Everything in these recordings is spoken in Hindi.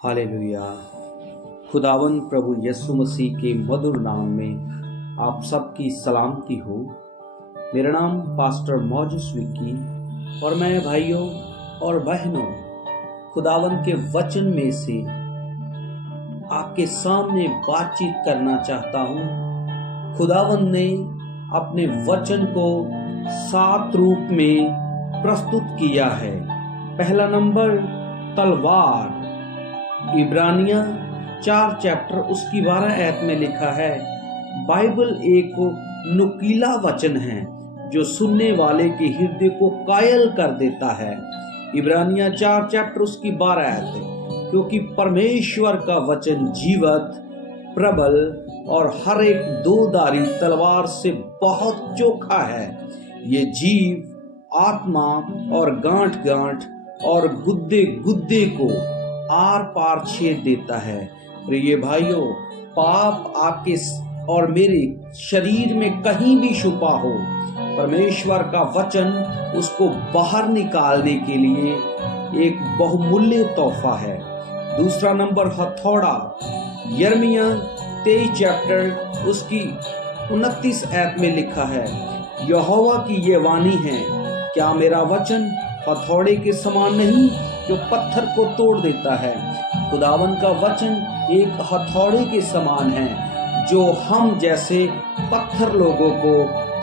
हालेलुया। खुदावन प्रभु यीशु मसीह के मधुर नाम में आप सबकी सलामती हो। मेरा नाम पास्टर मौजूस विक्की और मैं भाइयों और बहनों खुदावन के वचन में से आपके सामने बातचीत करना चाहता हूँ। खुदावन ने अपने वचन को 7 रूप में प्रस्तुत किया है। पहला नंबर तलवार। इब्रानियां 4 चैप्टर उसकी 12 आयत में लिखा है, बाइबल एक नुकीला वचन है जो सुनने वाले के हृदय को कायल कर देता है। इब्रानियां 4 चैप्टर उसकी 12 आयत है, क्योंकि परमेश्वर का वचन जीवत, प्रबल और हर एक 2-धारी तलवार से बहुत चोखा है। ये जीव, आत्मा और गांठ और गुद्दे गुद्दे को आर पार छेद देता है। प्रिय भाइयों, पाप आपके और मेरे शरीर में कहीं भी छुपा हो, परमेश्वर का वचन उसको बाहर निकालने के लिए एक बहुमूल्य तोहफा है। दूसरा नंबर हथौड़ा। यिर्मयाह 23 चैप्टर उसकी 29 आयत में लिखा है, यहोवा की ये वाणी है, क्या मेरा वचन हथौड़े के समान नहीं जो पत्थर को तोड़ देता है। खुदावन का वचन एक हथौड़े के समान है जो हम जैसे पत्थर लोगों को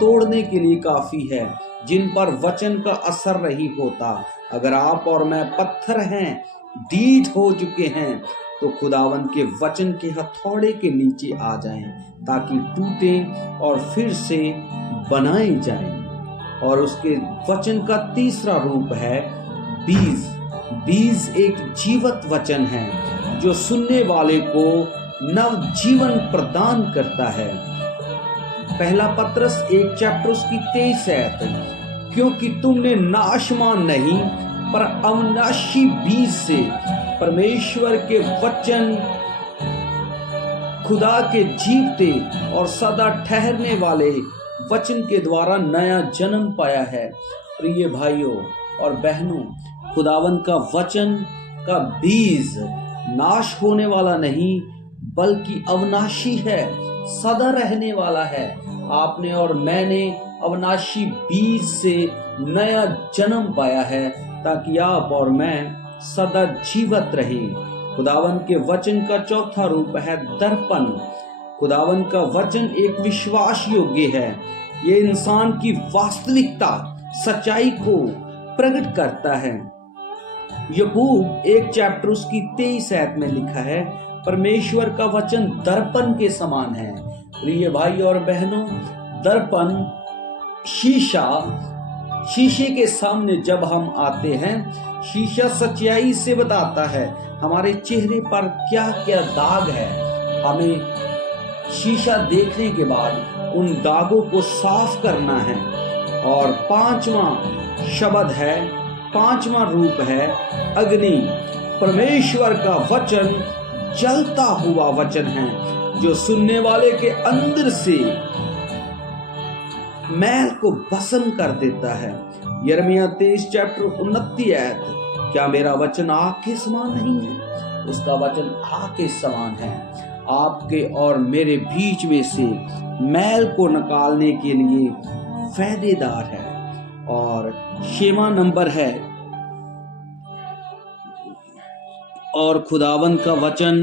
तोड़ने के लिए काफी है, जिन पर वचन का असर नहीं होता। अगर आप और मैं पत्थर हैं, ढीठ हो चुके हैं, तो खुदावन के वचन के हथौड़े के नीचे आ जाएं ताकि टूटें और फिर से बनाए जाएं। और उसके वचन का तीसरा रूप है बीज। बीज एक जीवत वचन है जो सुनने वाले को नव जीवन प्रदान करता है। पहला पत्रस 1 चैप्टर उसकी 23 आयत, क्योंकि तुमने नाशमान नहीं पर अविनाशी बीज से परमेश्वर के वचन, खुदा के जीवते और सदा ठहरने वाले वचन के द्वारा नया जन्म पाया है। प्रिय भाइयों और बहनों, खुदावन का वचन का बीज नाश होने वाला नहीं बल्कि अविनाशी है, सदा रहने वाला है। आपने और मैंने अविनाशी बीज से नया जन्म पाया है ताकि आप और मैं सदा जीवित रहें। खुदावन के वचन का चौथा रूप है दर्पण। खुदावन का वचन एक विश्वास योग्य है। ये इंसान की वास्तविकता, सच्चाई को प्रकट करता है। याकूब 1 चैप्टर उसकी 23 आयत में लिखा है, परमेश्वर का वचन दर्पण के समान है। प्रिय भाई और बहनों, दर्पण शीशे के सामने जब हम आते हैं, शीशा सच्चाई से बताता है हमारे चेहरे पर क्या क्या दाग है। हमें शीशा देखने के बाद उन दागों को साफ करना है। और 5वां शब्द है, 5वां रूप है अग्नि। परमेश्वर का वचन जलता हुआ वचन है जो सुनने वाले के अंदर से मैल को भस्म कर देता है। यिर्मयाह 23 चैप्टर 29 आयत, क्या मेरा वचन आग के समान नहीं है? उसका वचन आग के समान है, आपके और मेरे बीच में से मैल को निकालने के लिए फायदेदार है। और 6वां नंबर है, और खुदावन का वचन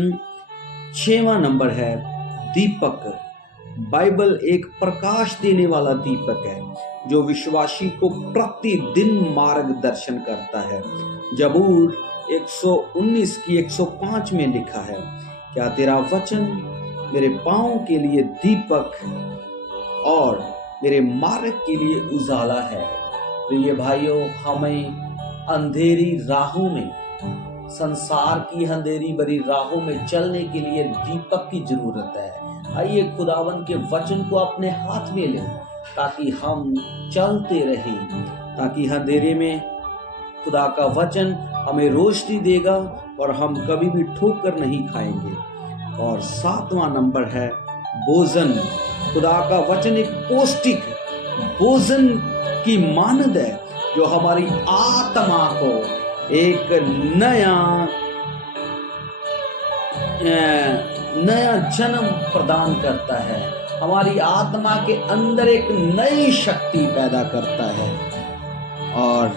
6वां नंबर है दीपक। बाइबल एक प्रकाश देने वाला दीपक है जो विश्वासी को प्रतिदिन मार्गदर्शन करता है। जबूर 119 की 105 में लिखा है, क्या तेरा वचन मेरे पांव के लिए दीपक और मेरे मार्ग के लिए उजाला है। प्रिय भाइयों, हमें अंधेरी राहों में, संसार की अंधेरी भरी राहों में चलने के लिए दीपक की जरूरत है। आइए खुदावन के वचन को अपने हाथ में लें ताकि हम चलते रहें, ताकि अंधेरे में खुदा का वचन हमें रोशनी देगा और हम कभी भी ठोकर नहीं खाएंगे। और 7वां नंबर है भोजन। खुदा का वचन एक पौष्टिक भोजन की मानद है जो हमारी आत्मा को एक नया नया जन्म प्रदान करता है, हमारी आत्मा के अंदर एक नई शक्ति पैदा करता है। और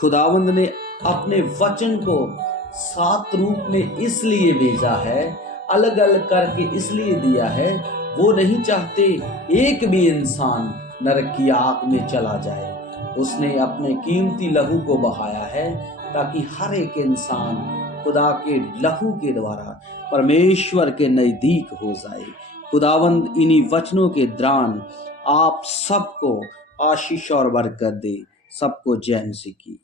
खुदावंद ने अपने वचन को 7 रूप में इसलिए भेजा है, अलग अलग करके इसलिए दिया है, वो नहीं चाहते एक भी इंसान नरक की आग में चला जाए। उसने अपने कीमती लहू को बहाया है ताकि हर एक इंसान खुदा के लहू के द्वारा परमेश्वर के नजदीक हो जाए। खुदावंद इन्हीं वचनों के दौरान आप सबको आशीष और बरकत दे। सबको जय मसीह की।